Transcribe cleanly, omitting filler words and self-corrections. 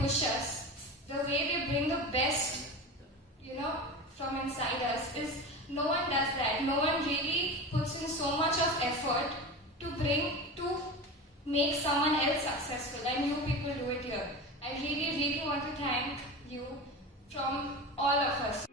push us, the way they bring the best, from inside us, is no one does that. No one really puts in so much of effort to make someone else successful, and you people do it here. I really, really want to thank you from all of us.